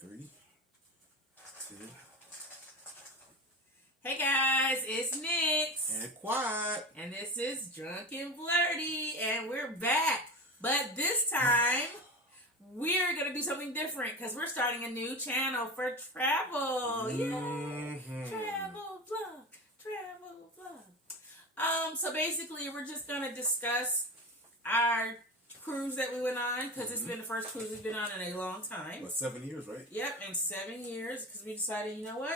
3, 2. Hey guys, it's Nix. And Quiet. And this is Drunk and Blerdy. And we're back. But this time, we're going to do something different because we're starting a new channel for travel. Mm-hmm. Travel vlog. So basically, we're just going to discuss our cruise that we went on because it's been the first cruise we've been on in a long time. What, 7 years, right? Yep, in 7 years because we decided, you know what?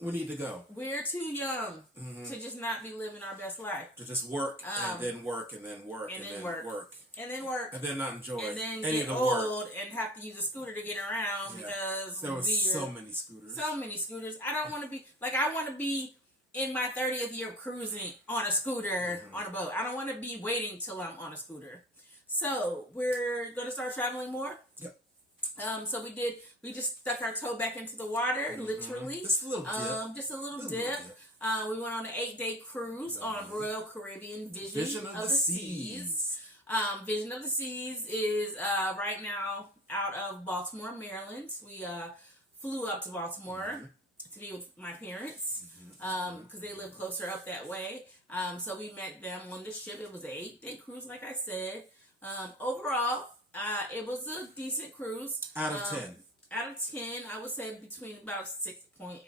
We need to go. We're too young to just not be living our best life. To just work and then work and then work and then work. And then work. And then not enjoy and then any get of the old work. and have to use a scooter to get around because there was so many scooters. So many scooters. I don't want to be like I want to be in my 30th year of cruising on a scooter on a boat. I don't want to be waiting till I'm on a scooter. So we're gonna start traveling more. Yep. So we just stuck our toe back into the water, literally. Just a little dip. Just a little dip. We went on an 8-day cruise on Royal Caribbean Vision of the Seas. Vision of the Seas is right now out of Baltimore, Maryland. We flew up to Baltimore to be with my parents because they live closer up that way. So we met them on the ship. It was an 8-day cruise, like I said. Overall, it was a decent cruise. Out of 10. Out of 10, I would say between about 6.8,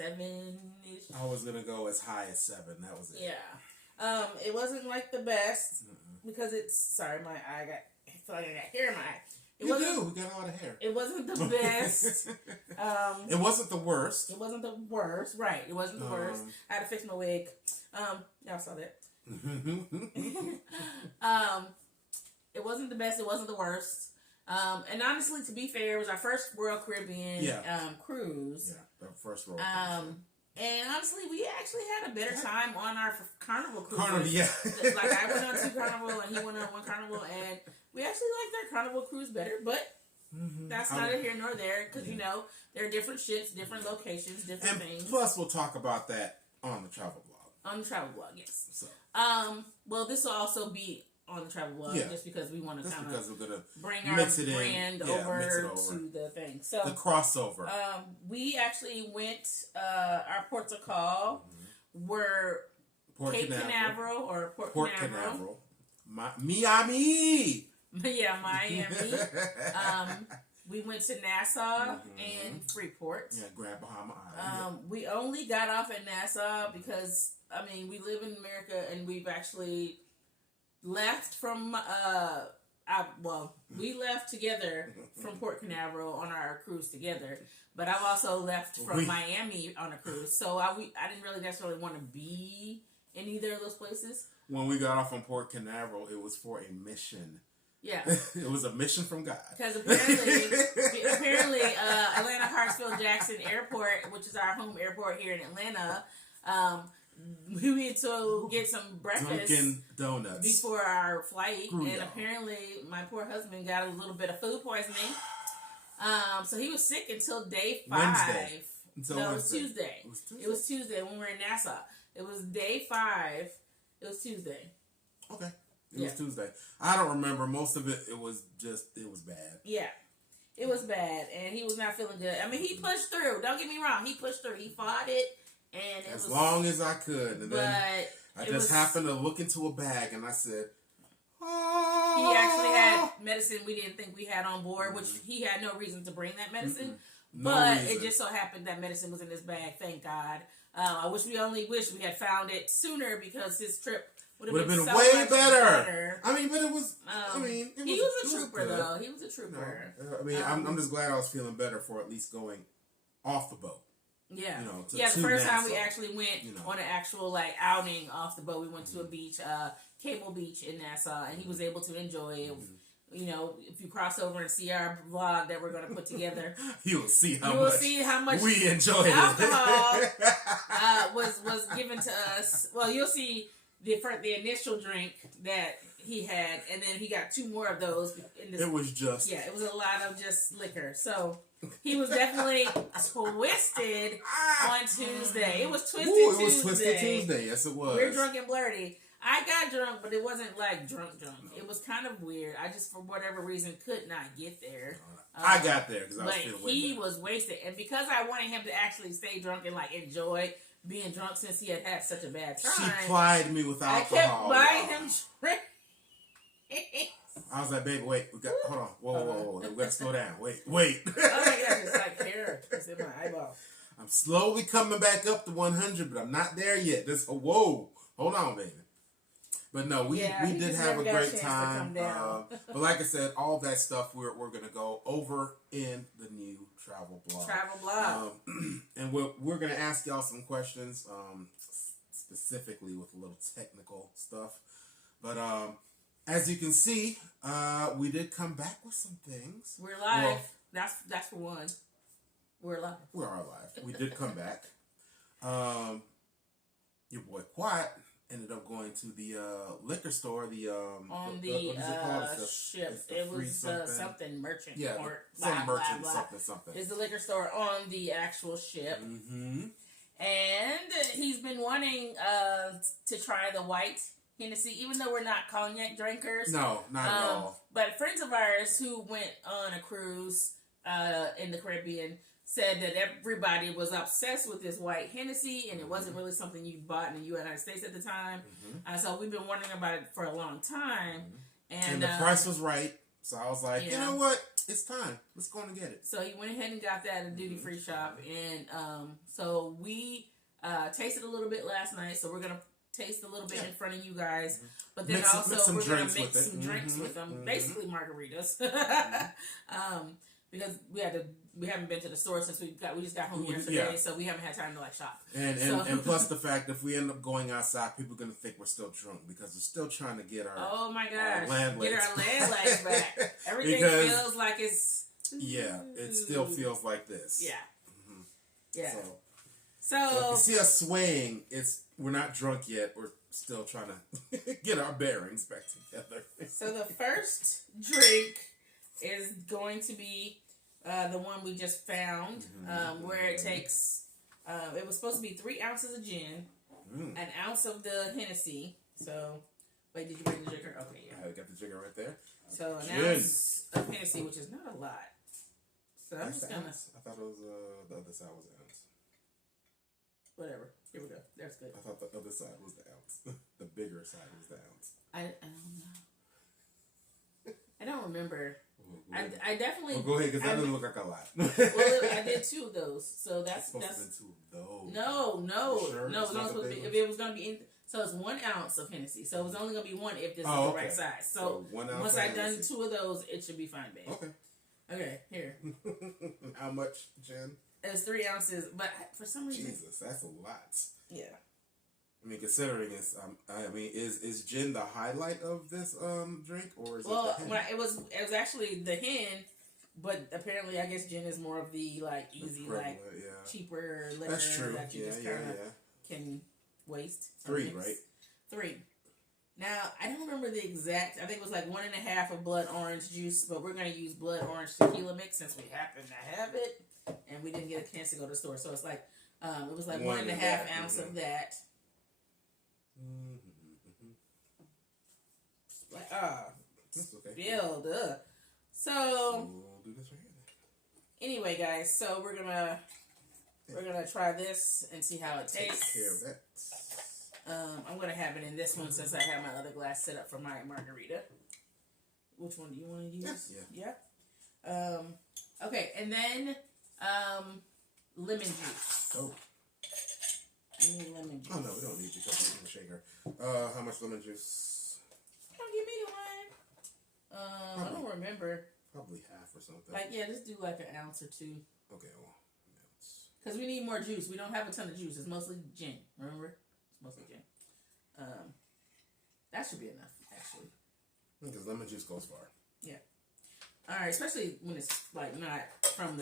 7-ish. I was going to go as high as 7. That was it. Yeah. It wasn't like the best because it's, sorry, I feel like I got hair in my eye. We got a lot of hair. It wasn't the best. It wasn't the worst. It wasn't the worst. Right. It wasn't the worst. I had to fix my wig. Y'all saw that. It wasn't the best. It wasn't the worst. And honestly, to be fair, it was our first Royal Caribbean cruise. Yeah, our first Royal Caribbean. And honestly, we actually had a better time on our Carnival cruise. Carnival, yeah. Like I went on 2 Carnival and he went on 1 Carnival, and we actually liked our Carnival cruise better. But that's neither here nor there because you know there are different ships, different locations, different things. Plus, we'll talk about that on the travel blog. On the travel blog, yes. So. Well, this will also be on the travel blog just because we want to kind of bring our brand over to the thing. So the crossover. We actually went. Our ports of call were Cape Canaveral or Port Canaveral. Miami. Yeah, Miami. We went to Nassau and Freeport. Yeah, Grand Bahama Island. We only got off at Nassau because we live in America and we've actually left from we left together from Port Canaveral on our cruise together, but I've also left from Miami on a cruise, so I didn't really necessarily want to be in either of those places. When we got off from Port Canaveral, it was for a mission. Yeah, it was a mission from God. Because apparently, Atlanta Hartsfield Jackson Airport, which is our home airport here in Atlanta, we went to get some breakfast Dunkin' Donuts before our flight, and apparently my poor husband got a little bit of food poisoning. So he was sick until day 5. Wednesday. It was Tuesday. It was Tuesday when we were in Nassau. It was day 5. It was Tuesday. Okay. It was Tuesday. I don't remember. Most of it, it was bad. Yeah. It was bad, and he was not feeling good. He pushed through. Don't get me wrong. He pushed through. He fought it. And as long as I could, and then I just happened to look into a bag, and I said, "Oh." He actually had medicine we didn't think we had on board, which he had no reason to bring that medicine. It just so happened that medicine was in his bag. Thank God. I wish we had found it sooner because his trip would have been so way much better. But it was. He was a trooper, though. He was a trooper. No, I'm just glad I was feeling better for at least going off the boat. Yeah, the first time we actually went on an actual outing off the boat, we went to a beach, Cable Beach in Nassau, and he was able to enjoy it. If you cross over and see our vlog that we're going to put together, you will see how much we enjoyed alcohol was given to us. Well, you'll see the initial drink that he had, and then he got 2 more of those. It was just it was a lot of just liquor. So he was definitely twisted on Tuesday. It was Twisted Tuesday. Twisted Tuesday. Yes, it was. We're drunk and Blerdy. I got drunk, but it wasn't like drunk. It was kind of weird. I just, for whatever reason, could not get there. I got there because I was feeling But he was wasted. And because I wanted him to actually stay drunk and like enjoy being drunk since he had such a bad time. She plied me with alcohol. I kept buying him drinks. I was like, baby, wait. Hold on. Whoa. We got to slow down. Wait. Oh my gosh, it's like hair. It's in my eyeball. I'm slowly coming back up to 100, but I'm not there yet. Whoa. Hold on, baby. But no, we did have a great time. But like I said, all that stuff we're going to go over in the new travel blog. And we're going to ask y'all some questions, specifically with a little technical stuff. But as you can see, we did come back with some things. We're live. Well, that's for one. We're live. We are live. We did come back. Your boy Quiet ended up going to the liquor store. On the ship. It was something merchant. Yeah, some merchant something. It's the liquor store on the actual ship. Mm-hmm. And he's been wanting to try the white Hennessy, even though we're not cognac drinkers. No, not at all. But friends of ours who went on a cruise in the Caribbean said that everybody was obsessed with this white Hennessy, and it wasn't really something you bought in the United States at the time. Mm-hmm. So we've been wondering about it for a long time. Mm-hmm. And the price was right. So I was like, you know what? It's time. Let's go and get it. So he went ahead and got that at a duty-free shop. And so we tasted a little bit last night. So we're going to taste a little bit in front of you guys. Mm-hmm. But then we're going to mix some drinks with them. Mm-hmm. Basically margaritas. Mm-hmm. Because we haven't been to the store since we just got home yesterday, so we haven't had time to like shop. And plus the fact if we end up going outside, people are gonna think we're still drunk because we're still trying to get our land legs back. Everything feels like it's it still feels like this. Yeah. So if you see us swaying, we're not drunk yet. We're still trying to get our bearings back together. So the first drink is going to be the one we just found, where it takes, it was supposed to be 3 ounces of gin, an ounce of the Hennessy. So, wait, did you bring the jigger? Okay, yeah. I got the jigger right there. So, an ounce of Hennessy, which is not a lot. So, I'm just going to... I thought it was, the other side was an ounce. Whatever. Here we go. That's good. I thought the other side was the ounce. The bigger side was the ounce. I don't know. I don't remember. I definitely. Well, go ahead, because that doesn't look like a lot. Well, I did 2 of those, so that's 2 of those. No. Sure? If it was going to be, so it's 1 ounce of Hennessy. So it's only going to be 1 if this is the right size. So 1 ounce once I've done 2 of those, it should be fine, babe. Okay, here. How much, Jen? It's 3 ounces, but for some reason, Jesus, that's a lot. Yeah. I mean, considering it's, is gin the highlight of this drink, or is it the hen? It was actually the hen, but apparently, I guess gin is more of the like easy, like cheaper liquor that you just kind of can waste. 3, right? 3. Now I don't remember the exact. I think it was like 1.5 of blood orange juice, but we're gonna use blood orange tequila mix since we happen to have it, and we didn't get a chance to go to the store, so it's like it was like 1.5 ounce of that. Spilled up. So we'll do this right here. Anyway, guys, so we're gonna try this and see how it tastes. Take care of that. I'm gonna have it in this one since I have my other glass set up for my margarita. Which one do you want to use? Yeah. Okay, and then lemon juice. Oh. Lemon juice. Oh no, we don't need you because we can shaker. How much lemon juice? Don't give me the one. I don't remember. Probably half or something. Like just do like an ounce or 2. Okay, well, an ounce. Because we need more juice. We don't have a ton of juice. It's mostly gin. Remember? It's mostly gin. That should be enough, actually. Because lemon juice goes far. Yeah. All right, especially when it's like not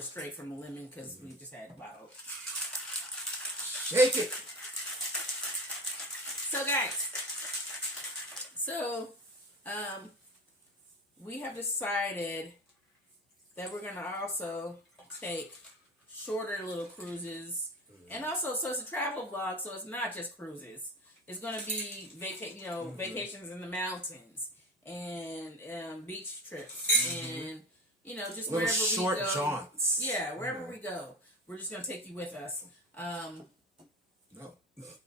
straight from the lemon because we just had it bottled. Shake it. So guys, we have decided that we're gonna also take shorter little cruises, and also so it's a travel vlog, so it's not just cruises. It's gonna be vacations in the mountains and beach trips and just little wherever short we go. jaunts. Yeah, wherever we go, we're just gonna take you with us. No.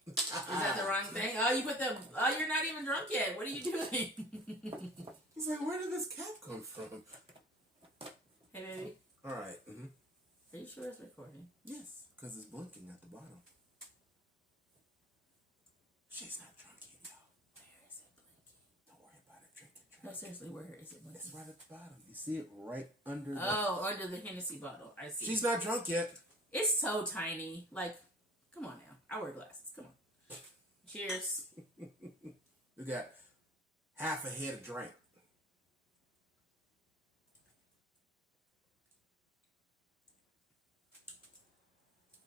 Is that the wrong thing? Oh, you put the. Oh, you're not even drunk yet. What are you doing? He's like, where did this cap come from? Hey, baby. All right. Mm-hmm. Are you sure it's recording? Yes, because it's blinking at the bottom. She's not drunk yet, y'all. Where is it blinking? Don't worry about it. Drink it. No, seriously, where is it blinking? It's right at the bottom. You see it right under. Under the Hennessy bottle. I see. She's not drunk yet. It's so tiny. Like, come on now. I wear glasses. Come on. Cheers. We got half a head of drink.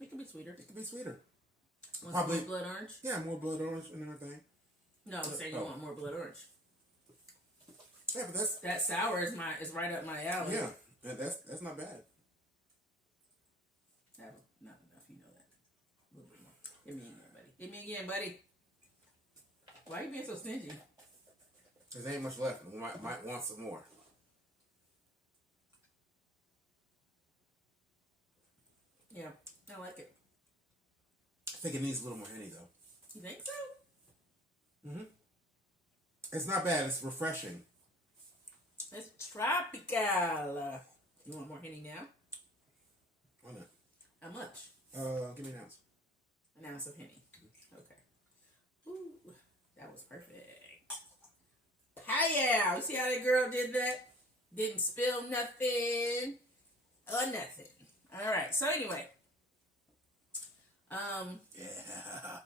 It can be sweeter. It can be sweeter. Want Probably more blood orange. Yeah, more blood orange and everything. No, I'm saying you want more blood orange. Yeah, but that sour is right up my alley. Yeah, that's not bad. Not enough, you know that. A little bit more. Hit me again, buddy. Hit me again, buddy. Why are you being so stingy? There ain't much left. We might want some more. Yeah, I like it. I think it needs a little more Henny, though. You think so? Mm-hmm. It's not bad. It's refreshing. It's tropical. You want more Henny now? Why not? How much? Give me an ounce. An ounce of Henny. Okay. Ooh, that was perfect. Hi, you see how that girl did that? Didn't spill nothing or nothing. All right. So anyway, yeah.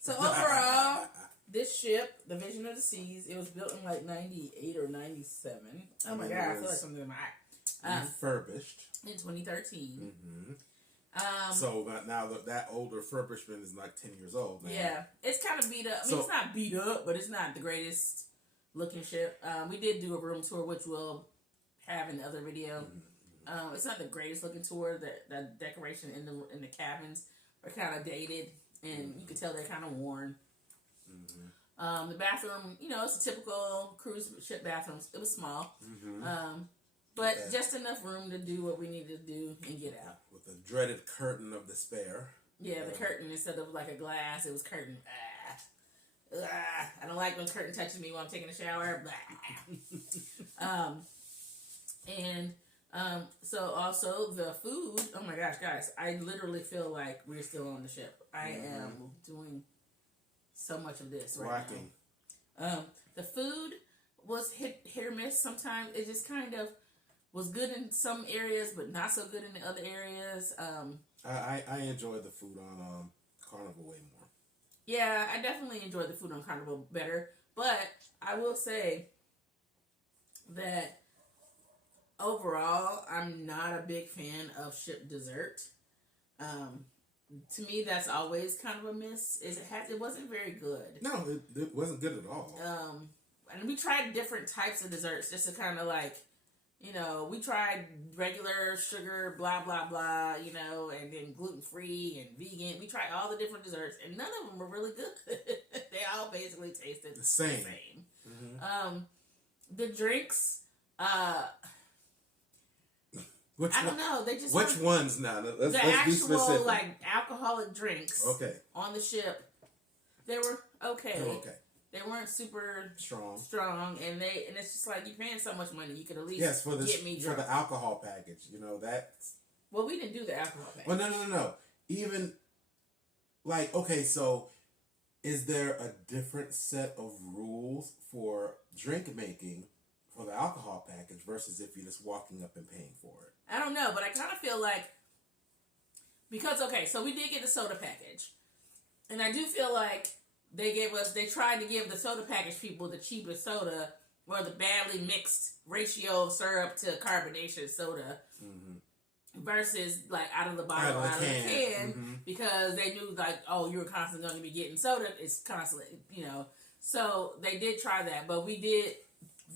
So overall, this ship, the Vision of the Seas, it was built in like 98 or 97. Oh my God, I feel like something in my eye. Refurbished In 2013. Mm-hmm. So now that old refurbishment is like 10 years old now. Yeah, it's kind of beat up. I mean, it's not beat up, but it's not the greatest looking ship. We did do a room tour, which we'll have in the other video. Mm-hmm. It's not the greatest looking tour. The decoration in the cabins are kind of dated, and you can tell they're kind of worn. Mm-hmm. The bathroom, it's a typical cruise ship bathroom. It was small. Mm-hmm. But just enough room to do what we needed to do and get out. With the dreaded curtain of despair. Yeah, the curtain, instead of like a glass, it was curtain. I don't like when curtain touches me while I'm taking a shower. So also the food. Oh my gosh, guys! I literally feel like we're still on the ship. I am doing so much of this right now. The food was hit or miss. Sometimes it just kind of was good in some areas, but not so good in the other areas. I enjoyed the food on Carnival way more. Yeah, I definitely enjoyed the food on Carnival better, but I will say that overall, I'm not a big fan of ship dessert. To me, that's always kind of a miss. It wasn't very good. No, it wasn't good at all. And we tried different types of desserts just to kind of like, we tried regular sugar, blah, blah, blah, and then gluten-free and vegan. We tried all the different desserts, and none of them were really good. They all basically tasted the same. Mm-hmm. The drinks, I don't know. They just which ones now? Let's actual, be specific. like, alcoholic drinks on the ship, they were okay. They were okay. They weren't super strong, and it's just like, you're paying so much money, you could at least get me drunk. For the alcohol package, that's. Well, we didn't do the alcohol package. Well, no. Even like, okay, so is there a different set of rules for drink making for the alcohol package versus if you're just walking up and paying for it? I don't know, but I kind of feel like, because so we did get the soda package, and I do feel like they tried to give the soda package people the cheapest soda, or the badly mixed ratio of syrup to carbonation soda, versus like out of the bottle, out of the can, because they knew like, oh, you're constantly going to be getting soda. It's constantly, So they did try that, but we did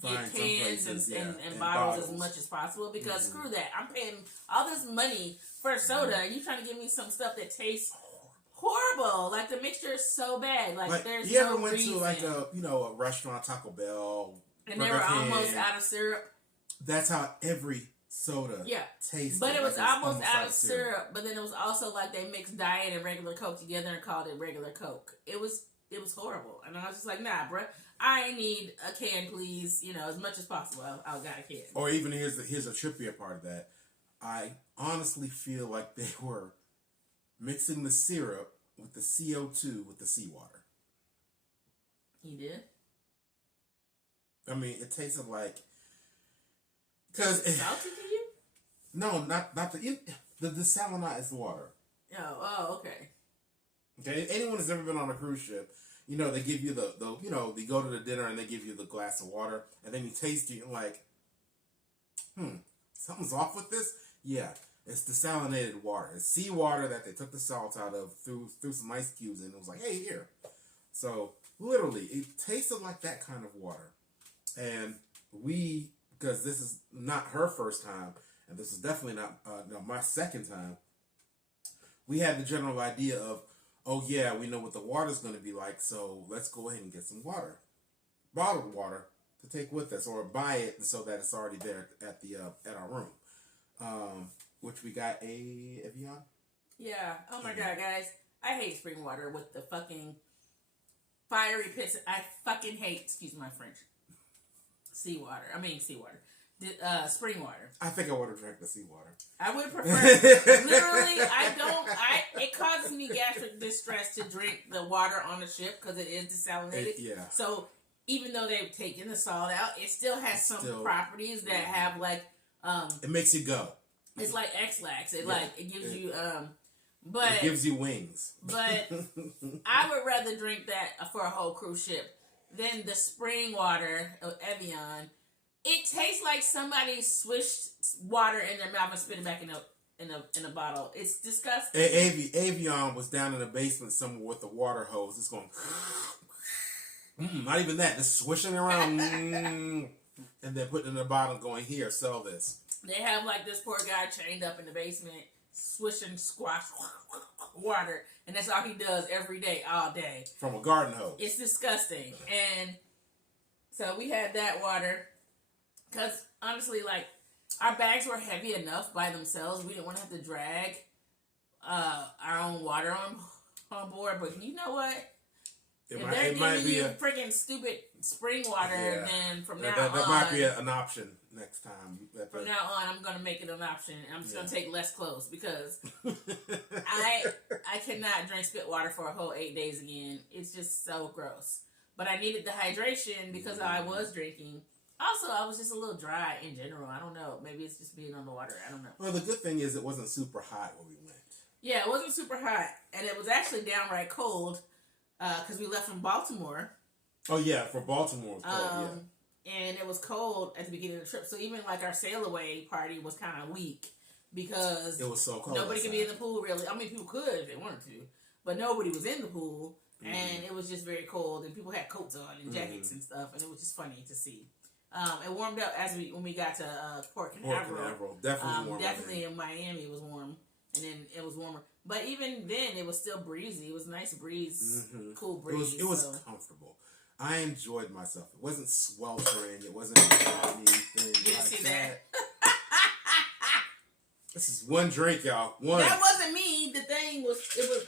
get cans and bottles as much as possible, because screw that. I'm paying all this money for soda, and you trying to give me some stuff that tastes horrible. Like the mixture is so bad. Like there's you no ever went reason. to like a restaurant, Taco Bell, and they were almost out of syrup. That's how every soda tasted. But it was almost out of syrup. But then it was also like they mixed Diet and regular Coke together and called it regular Coke. It was horrible. And I was just like, nah, bruh. I need a can, please. As much as possible. I'll got a can. Or even here's a trippier part of that. I honestly feel like they were mixing the syrup with the CO2 with the seawater. You did? I mean, it tasted like... Because salty to you? No, not the desalinized water. Oh, okay. Okay, anyone who's ever been on a cruise ship, they give you the they go to the dinner and they give you the glass of water, and then you taste it and like, something's off with this? Yeah, it's desalinated water. It's seawater that they took the salt out of, threw some ice cubes in, and it was like, hey, here. So, literally, it tasted like that kind of water. And because this is not her first time, and this is definitely not my second time, we had the general idea of, oh yeah, we know what the water's going to be like, so let's go ahead and get some water, bottled water, to take with us, or buy it so that it's already there at our room. Which we got a Evian. Yeah. Oh my god, guys, I hate spring water with the fucking fiery pits. I fucking hate. Excuse my French. Seawater. Spring water. I think I would have drank the seawater. I would prefer. Literally, it causes me gastric distress to drink the water on the ship because it is desalinated. Yeah. So even though they've taken the salt out, it still has some properties that have like. It makes you go. It's like X-Lax. It gives you. But it gives you wings. But I would rather drink that for a whole cruise ship than the spring water of Evian. It tastes like somebody swished water in their mouth and spit it back in a bottle. It's disgusting. Evian was down in the basement somewhere with the water hose. It's going, not even that, just swishing around, and then putting it in a bottle, going, here, sell this. They have like this poor guy chained up in the basement, swishing squash water, and that's all he does every day, all day. From a garden hose. It's disgusting. And so we had that water. Because, honestly, like, our bags were heavy enough by themselves. We didn't want to have to drag our own water on board. But you know what? If they're giving you freaking stupid spring water, then from now on... That might be an option next time. From now on, I'm going to make it an option. I'm just going to take less clothes. Because I cannot drink spit water for a whole 8 days again. It's just so gross. But I needed the hydration because I was drinking... Also, I was just a little dry in general. I don't know. Maybe it's just being on the water. I don't know. Well, the good thing is it wasn't super hot when we went. Yeah, it wasn't super hot. And it was actually downright cold because we left from Baltimore. Oh, yeah. For Baltimore, it was cold, And it was cold at the beginning of the trip. So even like our sail away party was kind of weak because it was so cold. Nobody could be in the pool, really. I mean, people could if they wanted to. But nobody was in the pool. And it was just very cold. And people had coats on and jackets and stuff. And it was just funny to see. It warmed up when we got to Port Canaveral. Definitely in Miami it was warm, and then it was warmer. But even then, it was still breezy. It was a nice breeze, cool breeze. It was comfortable. I enjoyed myself. It wasn't sweltering. It wasn't anything like see that. This is one drink, y'all. One. That wasn't me. The thing was.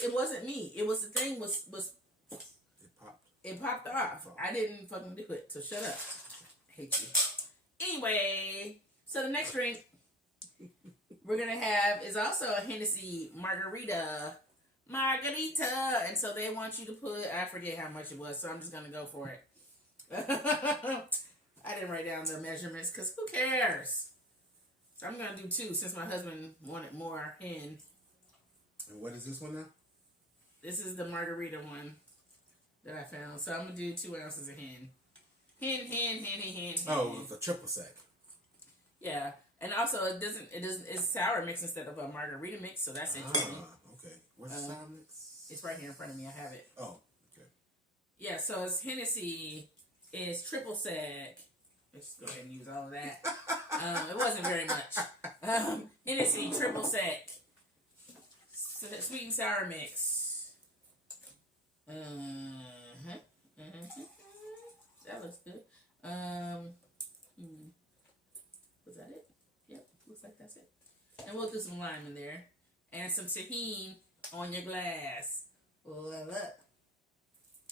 It wasn't me. It was the thing was. It popped off. I didn't fucking do it. So shut up. Hate you. Anyway, so the next drink we're gonna have is also a Hennessy margarita, and so they want you to put, I forget how much it was, so I'm just gonna go for it. I didn't write down the measurements because who cares? So I'm gonna do 2 since my husband wanted more hen. And what is this one now? This is the margarita one that I found. So I'm gonna do 2 ounces of hen. Hen. Oh, the triple sec. Yeah, and also it's sour mix instead of a margarita mix, so that's interesting. Okay. Where's the sour mix? It's right here in front of me. I have it. Oh, okay. Yeah, so it's Hennessy is triple sec. Let's go ahead and use all of that. It wasn't very much. Hennessy triple sec, sweet and sour mix. That looks good. Was that it? Yep, looks like that's it. And we'll do some lime in there. And some tahini on your glass. Look.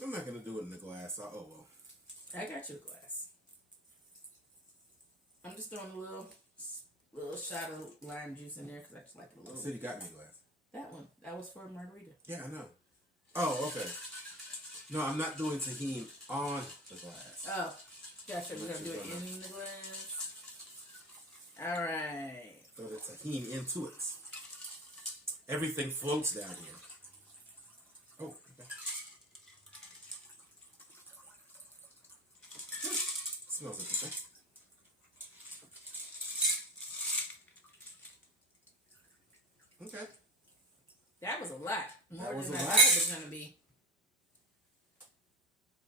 I'm not going to do it in the glass. Oh, well. I got you a glass. I'm just throwing a little shot of lime juice in there because I just like it a little. So you got me a glass. That one. That was for a margarita. Yeah, I know. Oh, okay. No, I'm not doing tahini on the glass. Oh, gotcha. We're going to do it in the glass. All right. Throw the tahini into it. Everything floats down here. Oh, okay. Smells interesting. Okay. That was a lot. More That was than a I lot. thought it was going to be.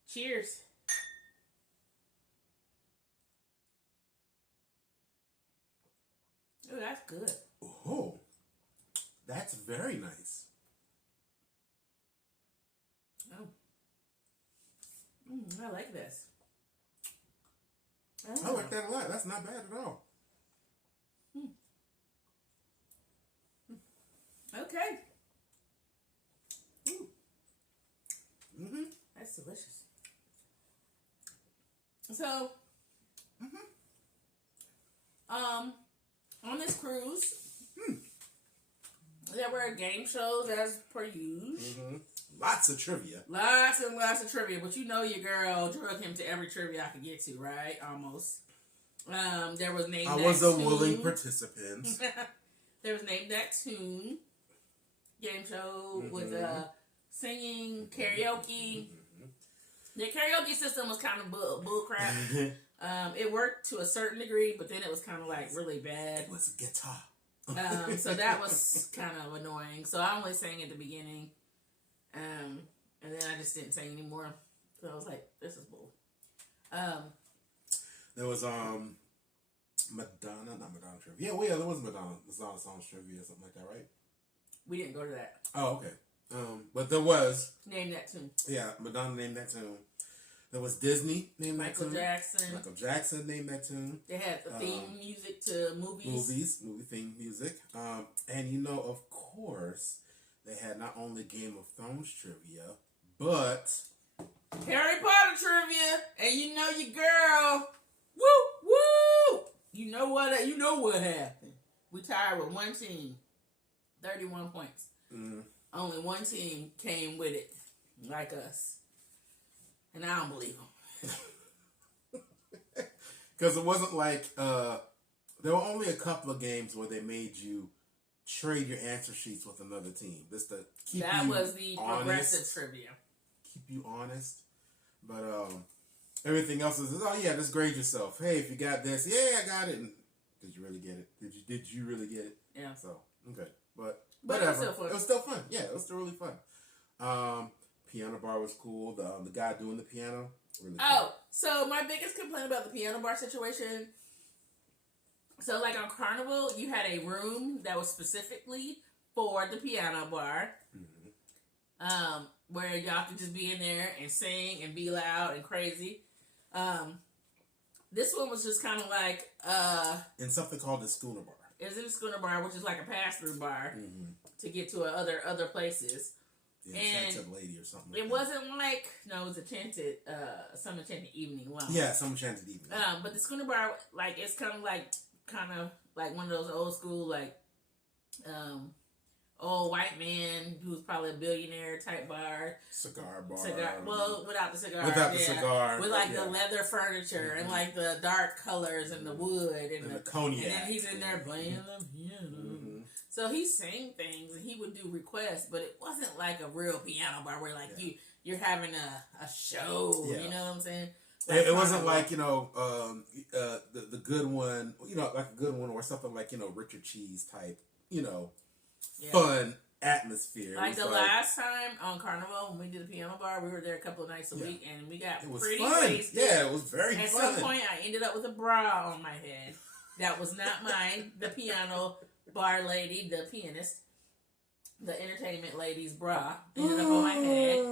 Cheers. Oh, that's good. Oh, that's very nice. Oh. I like this. Oh. I like that a lot. That's not bad at all. Okay. Mm-hmm. That's delicious. So, on this cruise, there were game shows as per usual. Mm-hmm. Lots of trivia. Lots and lots of trivia, but you know your girl drug him to every trivia I could get to, right? Almost. There was Name I That was a Tune. willing participant. There was Name That Tune game show with singing, karaoke. The karaoke system was kind of bull crap. It worked to a certain degree, but then it was kind of like really bad. It was guitar. So that was kind of annoying. So I only sang at the beginning. And then I just didn't sing anymore. So I was like, this is bull. There was Madonna, not Madonna trivia. Yeah, there was Madonna songs trivia or something like that, right? We didn't go to that. Oh, okay. But there was Name That Tune. Yeah, Madonna named that tune. There was Disney named that tune. Michael Jackson named that tune. They had the theme music to movies. Movie theme music. And you know, of course, they had not only Game of Thrones trivia, but Harry Potter trivia. And you know your girl. Woo woo. You know what happened. We tied with one team. 31 points. Only one team came with it, like us. And I don't believe them. Because it wasn't like, there were only a couple of games where they made you trade your answer sheets with another team. Just to keep that you was the honest, progressive trivia. Keep you honest. But everything else is, oh yeah, just grade yourself. Hey, if you got this, yeah, I got it. And did you really get it? Did you really get it? Yeah. So, okay. But whatever. It was still fun. Yeah, it was still really fun. Piano bar was cool. The guy doing the piano, really cool. So my biggest complaint about the piano bar situation. So like on Carnival, you had a room that was specifically for the piano bar, where y'all could just be in there and sing and be loud and crazy. This one was just kind of like in something called the Schooner Bar. It was in the Schooner Bar, which is like a pass-through bar to get to other places. Yeah, and Enchanted Lady or something. It wasn't like it was some enchanted evening lounge. Yeah, some enchanted evening. But the Schooner Bar, like it's kind of like one of those old school old white man who's probably a billionaire type bar. Cigar bar. Without the cigar. Without the cigar. With like the leather furniture and like the dark colors and the wood and the cognac. And then he's in there playing the piano. So he sang things and he would do requests, but it wasn't like a real piano bar where like you're having a show. Yeah. You know what I'm saying? It wasn't like, the good one, like a good one or something like, Richard Cheese type, fun atmosphere. Like the last time on Carnival when we did the piano bar, we were there a couple of nights a week and we got pretty wasted. Yeah, it was very fun. At some point, I ended up with a bra on my head. That was not mine. The piano bar lady, the pianist, the entertainment lady's bra ended up on my head.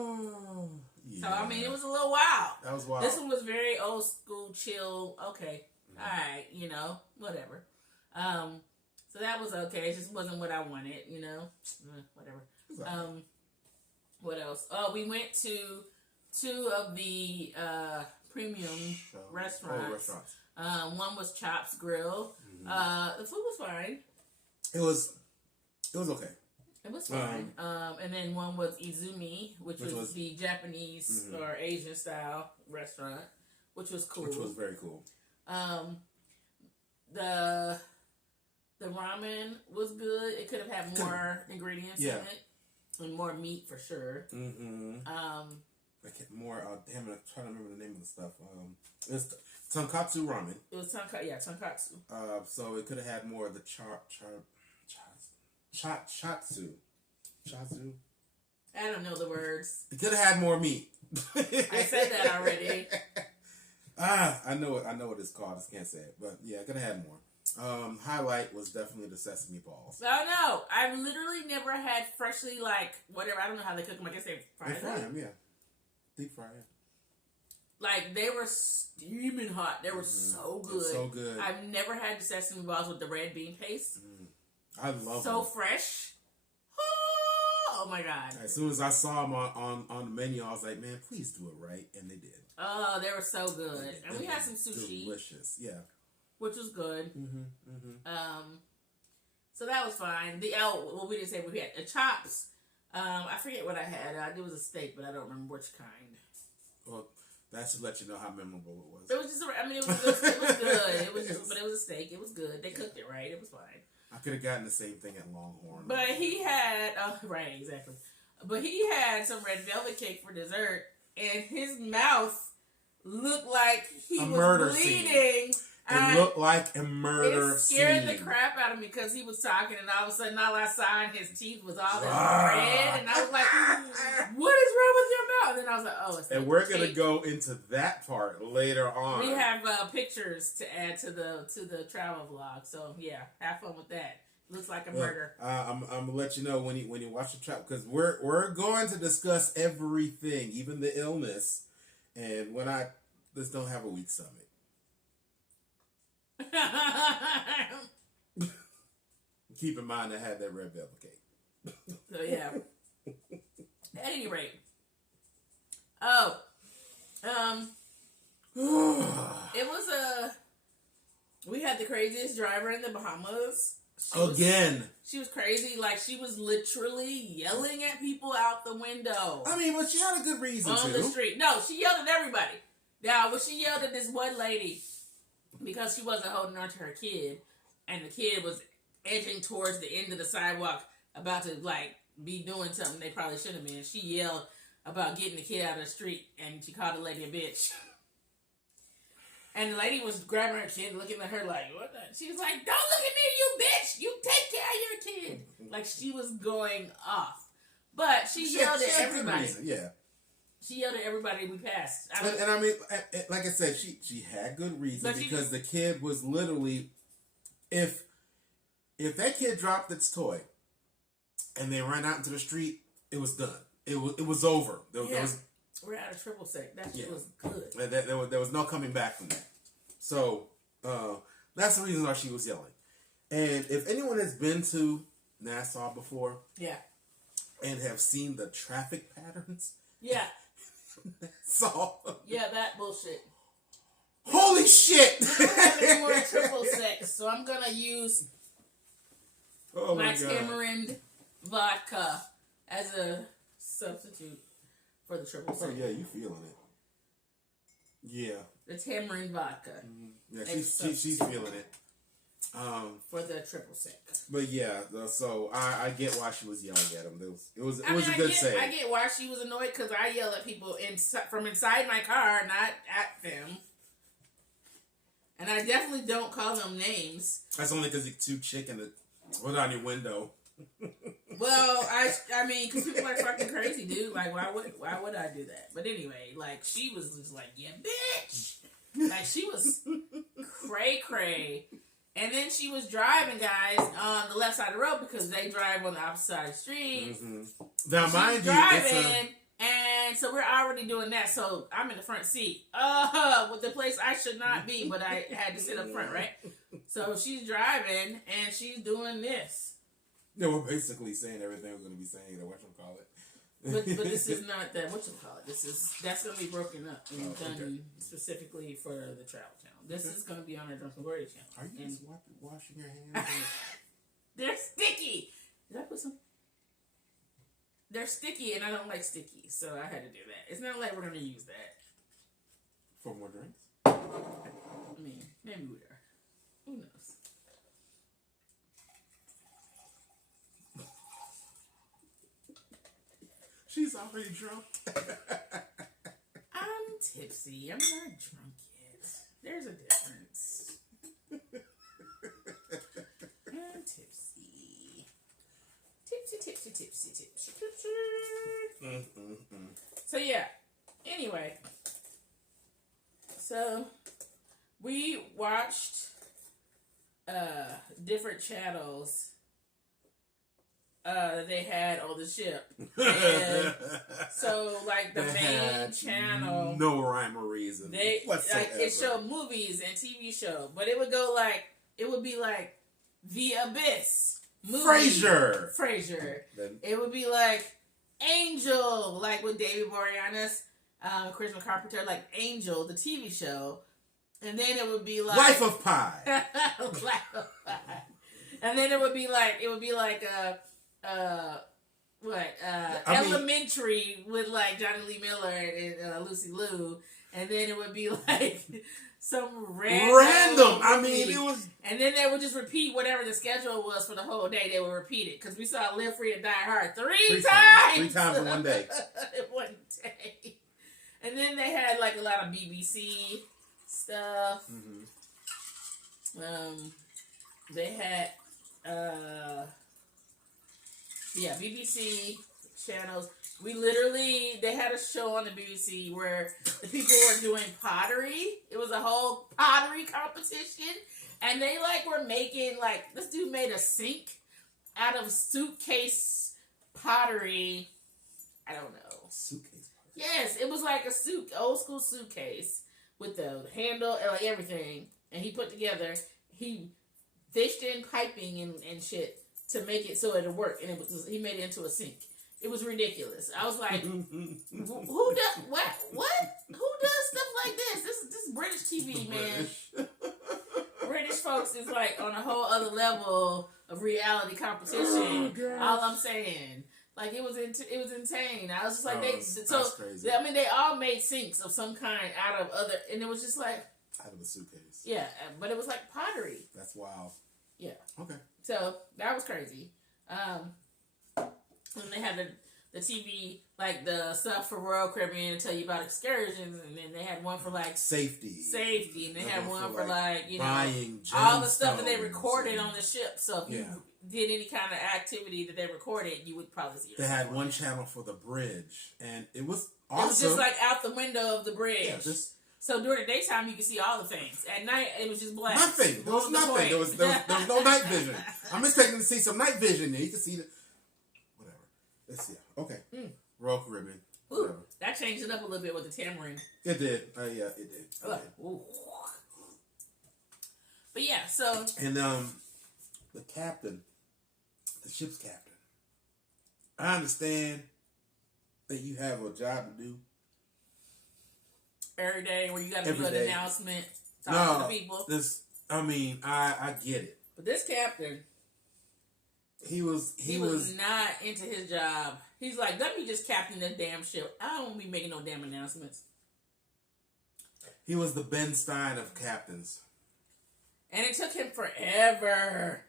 Yeah. So, I mean, it was a little wild. That was wild. This one was very old school, chill. Okay. Mm-hmm. All right. You know, whatever. So that was okay. It just wasn't what I wanted, you know. Whatever. What else? Oh, we went to 2 of the premium restaurants. One was Chops Grill. Mm-hmm. The food was fine. It was okay. It was fine. And then one was Izumi, which was the Japanese or Asian style restaurant, which was cool. Which was very cool. The ramen was good. It could have had more ingredients in it. And more meat for sure. Mm-hmm. More. Damn it! I'm trying to remember the name of the stuff. It's tonkatsu ramen. It was tonkatsu. So it could have had more of the chatsu. I don't know the words. It could have had more meat. I said that already. I know what it's called. I just can't say it, but yeah, it could have had more. Highlight was definitely the sesame balls. Oh no, I've literally never had freshly whatever. I don't know how they cook them. I guess they fry them. Yeah, deep fry. Yeah. Like they were steaming hot. They were so good. It's so good. I've never had the sesame balls with the red bean paste. I love them. So fresh. Oh my god! As soon as I saw them on the menu, I was like, man, please do it right, and they did. Oh, they were so good, and we had some sushi. Delicious, yeah. Which was good. So that was fine. We didn't say we had the chops. I forget what I had. It was a steak, but I don't remember which kind. Well, that should let you know how memorable it was. It was just. It was good. It was good. But it was a steak. It was good. They cooked it right. It was fine. I could have gotten the same thing at Longhorn. But he had right, exactly. But he had some red velvet cake for dessert, and his mouth looked like he was bleeding. It looked like a murder scene. It scared the crap out of me because he was talking, and all of a sudden, all I saw in his teeth was all this red, and I was like, "What is wrong with your mouth?" And I was like, "Oh, it's." And we're gonna go into that part later on. We have pictures to add to the travel vlog, so yeah, have fun with that. Looks like a murder. I'm gonna let you know when you watch the travel, because we're going to discuss everything, even the illness, and when I just don't have a weak stomach. Keep in mind I had that red velvet cake. So yeah. At any rate. It was we had the craziest driver in the Bahamas. She was crazy. Like, she was literally yelling at people out the window. I mean, but she had a good reason on the street. No, she yelled at everybody. Now, when she yelled at this one lady because she wasn't holding on to her kid, and the kid was edging towards the end of the sidewalk, about to be doing something they probably shouldn't have been. She yelled about getting the kid out of the street, and she called the lady a bitch. And the lady was grabbing her kid, looking at her like, what the? She was like, don't look at me, you bitch! You take care of your kid! Like, she was going off. But she yelled at everybody. Yeah. She yelled at everybody we passed. And I mean, like I said, she had good reason, because the kid was literally, if that kid dropped its toy and they ran out into the street, it was done. It was over. We're at a triple sec. That shit was good. There was no coming back from that. So that's the reason why she was yelling. And if anyone has been to Nassau before, and have seen the traffic patterns, Nassau, that bullshit. Holy shit! We don't have any more triple sex, so I'm gonna use my tamarind vodka as a substitute for the triple sec. Oh yeah, you feeling it? Yeah. The tamarind vodka. Mm-hmm. Yeah, she's feeling it. For the triple sec. But yeah, so I get why she was yelling at him. It was a good save. I get why she was annoyed, because I yell at people from inside my car, not at them. And I definitely don't call them names. That's only because you're too chicken to put on your window. Well, I mean, because people are fucking crazy, dude. Like, why would I do that? But anyway, like, she was just like, yeah, bitch. Like, she was cray. And then she was driving, guys, on the left side of the road because they drive on the opposite side of the street. Mm-hmm. Now, mind you, driving, and so we're already doing that. So I'm in the front seat. With the place I should not be, but I had to sit up front, right? So she's driving, and she's doing this. Yeah, we're basically saying everything we're going to be saying. Or whatchamacallit. But this is not that whatchamacallit. That's going to be broken up and done specifically for the Travel Channel. This is going to be on our Drunken Blerdy channel. Are you just washing your hands? They're sticky. Did I put some? They're sticky, and I don't like sticky, so I had to do that. It's not like we're going to use that. For more drinks? I mean, maybe we are. Who knows? She's already drunk. I'm tipsy. I'm not drunk yet. There's a difference. I'm tipsy. Tipsy. So yeah. Anyway. So we watched different channels that they had on the ship. And so like the main channel, no rhyme or reason. They like it showed movies and TV show, but it would go like it would be like The Abyss, Frasier. It would be like Angel, like with David Boreanaz, Charisma Carpenter, like Angel, the TV show, and then it would be like Life of Pi. Life of Pi. And then it would be like Elementary with like Johnny Lee Miller and Lucy Liu, and then it would be like some random. I mean, it was, and then they would just repeat whatever the schedule was for the whole day. They would repeat it because we saw Live Free and Die Hard three times. 3 times in one day. In one day. And then they had like a lot of BBC stuff. Mm-hmm. They had BBC channels. They had a show on the BBC where the people were doing pottery. It was a whole pottery competition. And they like were making this dude made a sink out of suitcase pottery. I don't know. Suitcase pottery? Yes, it was like a old school suitcase with the handle and like everything. And he put together, he fished in piping and shit to make it so it'd work, and he made it into a sink. It was ridiculous. I was like, who does what? Who does stuff like this? This is British TV, man. British folks is like on a whole other level of reality competition. All I'm saying, like it was insane. I was just like that's crazy. I mean, they all made sinks of some kind out of other, and it was just like out of a suitcase. Yeah, but it was like pottery. That's wild. Yeah. Okay. So that was crazy. And they had the TV, like the stuff for Royal Caribbean to tell you about excursions, and then they had one for like safety, and they had one for like buying all the stuff that they recorded on the ship. So if you did any kind of activity that they recorded, you would probably see it. They had one channel for the bridge, and it was awesome. It was just like out the window of the bridge. Yeah, so during the daytime, you could see all the things. At night, it was just black. Nothing. There was nothing. There was no night vision. I'm expecting to see some night vision there. You can see whatever. Let's see. Okay. Royal Caribbean. Ooh, that changed it up a little bit with the tamarind. It did. Yeah, it did. Ooh. But yeah, so. And the captain, the ship's captain. I understand that you have a job to do. Every day where you got to do an announcement, talk to the people. I get it. But this captain, he was not into his job. He's like, let me just captain this damn ship. I don't want to be making no damn announcements. He was the Ben Stein of captains. And it took him forever.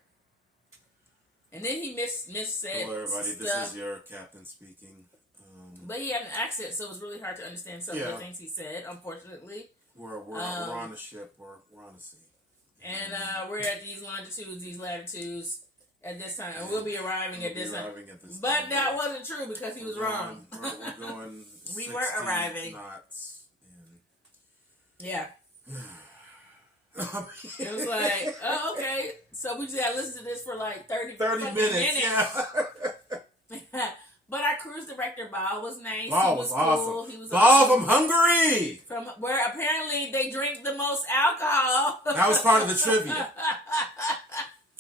And then he said hello, everybody. Stuff. This is your captain speaking. But he had an accent, so it was really hard to understand some of the things he said, unfortunately. We're on the ship. We're on the sea. And we're at these longitudes, these latitudes at this time. And we'll be arriving at this time. But that wasn't true because he was wrong. We're going we were arriving. Knots. Yeah. It was like, oh, okay. So we just had to listen to this for like 30 minutes. Yeah. But our cruise director, Bob, was nice. Bob he was awesome. Cool. He was Bob awesome. from Hungary. From where apparently they drink the most alcohol. That was part of the trivia.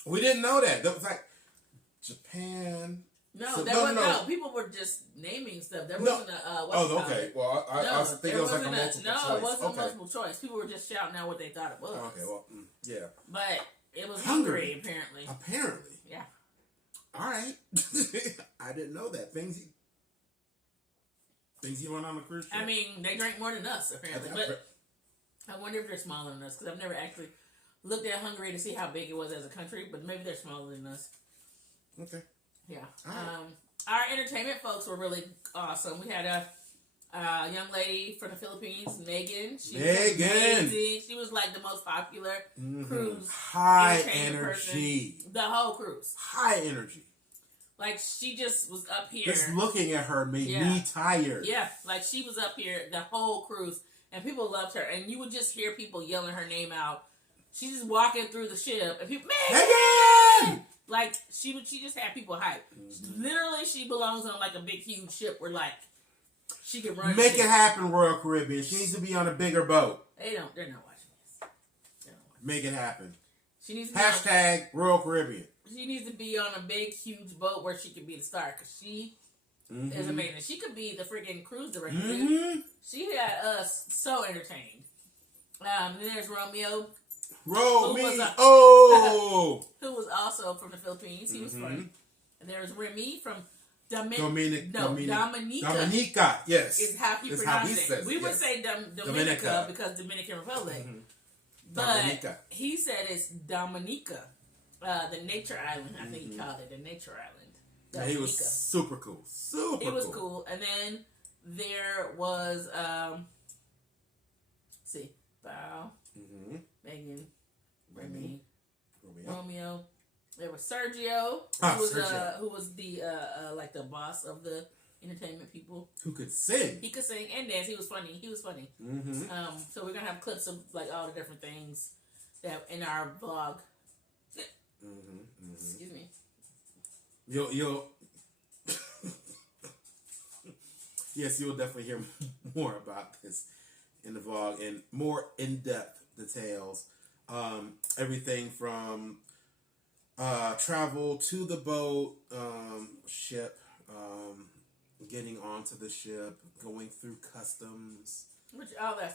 We didn't know that. That was like Japan. No, people were just naming stuff. There wasn't a okay. Well, I was thinking it was like a multiple choice. No, it wasn't a multiple choice. People were just shouting out what they thought it was. Okay, well, yeah. But it was Hungary, apparently. Apparently. Yeah. All right. I didn't know that. Things you run on a cruise ship. I mean, they drank more than us, apparently. But I wonder if they're smaller than us, because I've never actually looked at Hungary to see how big it was as a country, but maybe they're smaller than us. Okay. Yeah. Right. Our entertainment folks were really awesome. We had a young lady from the Philippines, Megan. She was like the most popular cruise. High energy. Person. The whole cruise. High energy. Like, she just was up here. Just looking at her made me tired. Yeah, like she was up here the whole cruise, and people loved her. And you would just hear people yelling her name out. She's just walking through the ship, and people, Megan! Like, she just had people hyped. Literally, she belongs on like a big, huge ship where like she could run. Make it happen, Royal Caribbean. She needs to be on a bigger boat. They're not watching this. Make it happen. She needs to # Royal Caribbean. She needs to be on a big, huge boat where she can be the star, because she is amazing. She could be the freaking cruise director. She had us so entertained. Then there's Romeo. Who was also from the Philippines. He was funny. And there's Remy from Dominica, yes. Is how he pronounced it. We would say Dominica because Dominican Republic. But Dominica. He said it's Dominica. The nature island, I think he called it the nature island. Yeah, he was super cool. He was cool. And then there was, Bow, Megan, Remy, Romeo. There was Sergio, who was the like the boss of the entertainment people. Who could sing? He could sing and dance. He was funny. So we're gonna have clips of like all the different things that in our vlog. Excuse me. You'll yes, you'll definitely hear more about this in the vlog and more in-depth details. Everything from travel to the boat, ship, getting onto the ship, going through customs. Which all that